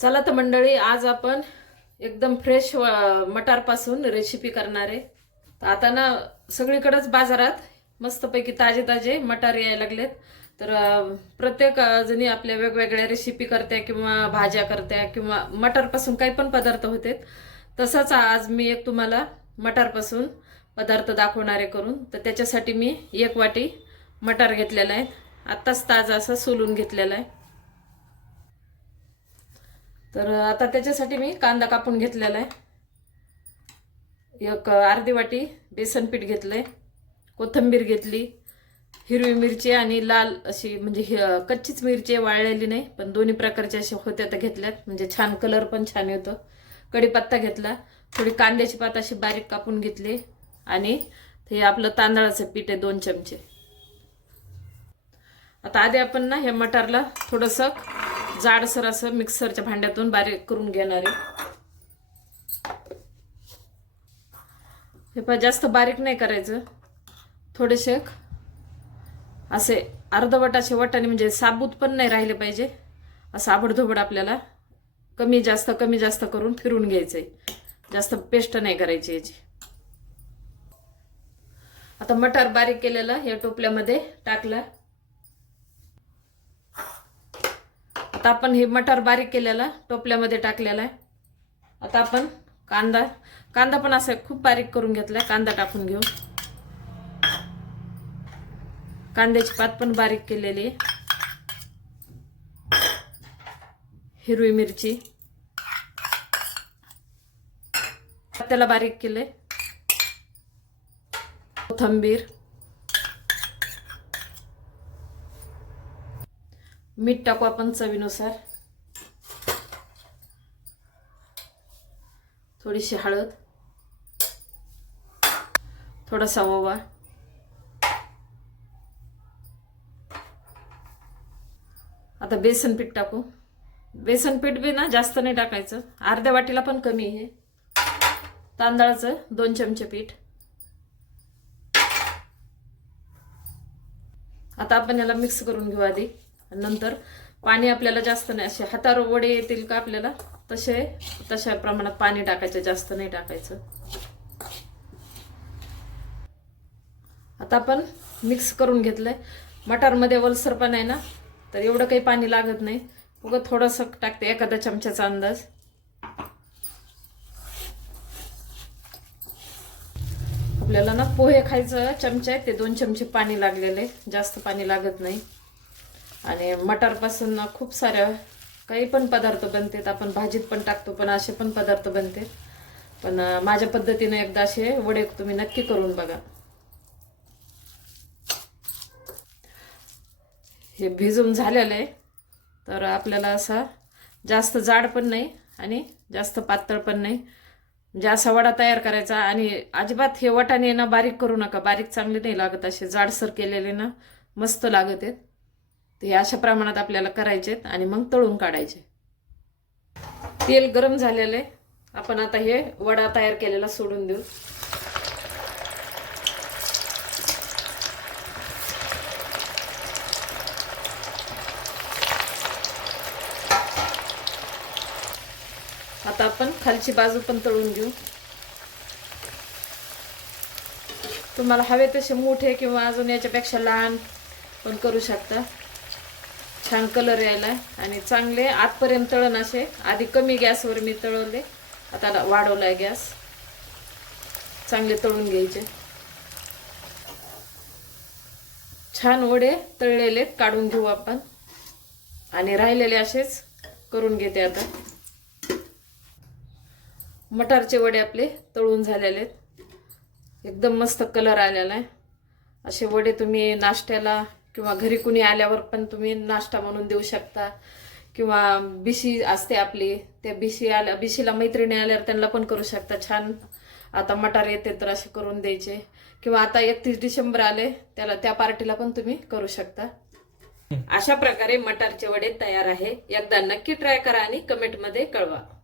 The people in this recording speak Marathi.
चला तर मंडळी आज आपण एकदम फ्रेश मटारपासून रेसिपी करणार आहे. तर आता ना सगळीकडंच बाजारात मस्तपैकी ताजे ताजे मटार यायला लागलेत. तर प्रत्येक जणी आपल्या वेगवेगळ्या रेसिपी करत्या किंवा भाज्या करत्या किंवा मटारपासून काही पण पदार्थ होते. तसंच आज मी एक तुम्हाला मटारपासून पदार्थ दाखवणारे करून. तर त्याच्यासाठी मी एक वाटी मटार घेतलेला आहे. आत्ताच ताजा असं सोलून घेतलेला आहे. तर आता त्याच्यासाठी मी कांदा कापून घेतलेला आहे एक अर्धी वाटी बेसन पीठ आहे कोथिंबीर घेतली हिरवी मिरची आणि लाल अशी म्हणजे हि- कच्चीच मिरची वाळलेली नाही पण दोन्ही प्रकारचे असे होत्या तर घेतल्यात. म्हणजे छान कलर पण छान येतो. कढीपत्ता घेतला थोडी कांद्याची पात अशी बारीक कापून घेतली आणि हे आपलं तांदळाचं पीठ आहे दोन चमचे. आता आधी आपण ना ह्या मटारला थोडंसं जाडसर असं मिक्सरच्या भांड्यातून बारीक करून घेणार आहे. हे पण जास्त बारीक नाही करायचं. थोडेसे असे अर्धवट असे वटाने म्हणजे साबूत पण नाही राहिले पाहिजे. असं आबडधोबड आपल्याला कमी जास्त कमी जास्त करून फिरून घ्यायचंय. जास्त पेस्ट नाही करायची याची. आता मटार बारीक केलेला या टोपल्यामध्ये टाकला. आता आपण हे मटार बारीक केलेला टोपल्यामध्ये टाकलेला आहे. आता आपण कांदा कांदा पण असं खूप बारीक करून घेतला कांदा टाकून घेऊ. कांद्याची पात पण बारीक केलेली आहे. हिरवी मिरची. त्याला बारीक केले कोथंबीर. मीठ टाकू आपण चवीनुसार. थोडीशी हळद. थोडासा ओवा. आता बेसन पीठ टाकू. बेसन पीठ बी ना जास्त नाही टाकायचं. अर्ध्या वाटीला पण कमी आहे. तांदळाचं दोन चमचे पीठ. आता आपण याला मिक्स करून घेऊ आधी. नंतर पाणी आपल्याला जास्त नाही असे हातावर वडे येतील का आपल्याला? तसे तशा प्रमाणात पाणी टाकायचं जास्त नाही टाकायचं. आता आपण मिक्स करून घेतलंय. मटारमध्ये वलसर पण आहे ना तर एवढं काही पाणी लागत नाही. उगं थोडंसं टाकते एखादा चमच्याचा अंदाज. आपल्याला ना पोहे खायचं चमचे ते दोन चमचे पाणी लागलेले. जास्त पाणी लागत नाही. आणि मटारपासून खूप साऱ्या काही पण पदार्थ बनतात. आपण भाजीत पण टाकतो पण असे पण पदार्थ बनतात. पण माझ्या पद्धतीनं एकदा असे वडे तुम्ही नक्की करून बघा. हे भिजून झालेलं आहे. तर आपल्याला असा जास्त जाड पण नाही आणि जास्त पातळ पण नाही. म्हणजे असा वडा तयार करायचा आणि अजिबात हे वटाने ना बारीक करू नका. बारीक चांगले नाही लागत असे. जाडसर केलेले ना मस्त लागत आहेत तर हे अशा प्रमाणात आपल्याला करायचे आणि मग तळून काढायचे. तेल गरम झालेलं आहे. आपण आता हे वडा तयार केलेला सोडून देऊ. आता आपण खालची बाजू पण तळून घेऊ. तुम्हाला हवे तसे मोठे किंवा अजून याच्यापेक्षा लहान पण करू शकता. छान कलर यायला आणि चांगले आतपर्यंत तळण असे. आधी कमी गॅसवर मी तळवले. आता वाढवलाय गॅस. चांगले तळून घ्यायचे. छान वडे तळलेले काढून घेऊ आपण. आणि राहिलेले असेच करून घेते आता. मटारचे वडे आपले तळून झालेले आहेत. एकदम मस्त कलर आलेला आहे. असे वडे तुम्ही नाश्त्याला किंवा घरी कुणी आल्यावर पण तुम्ही नाश्ता म्हणून देऊ शकता. किंवा बिशी असते आपली त्या बिशी आल्या बिशीला मैत्रिणी आल्यावर त्यांना पण करू शकता. छान आता मटार येते तर असे करून द्यायचे. किंवा आता एकतीस डिसेंबर आले त्याला त्या पार्टीला पण तुम्ही करू शकता. अशा प्रकारे मटारचे वडे तयार आहे. एकदा नक्की ट्राय करा आणि कमेंटमध्ये कळवा.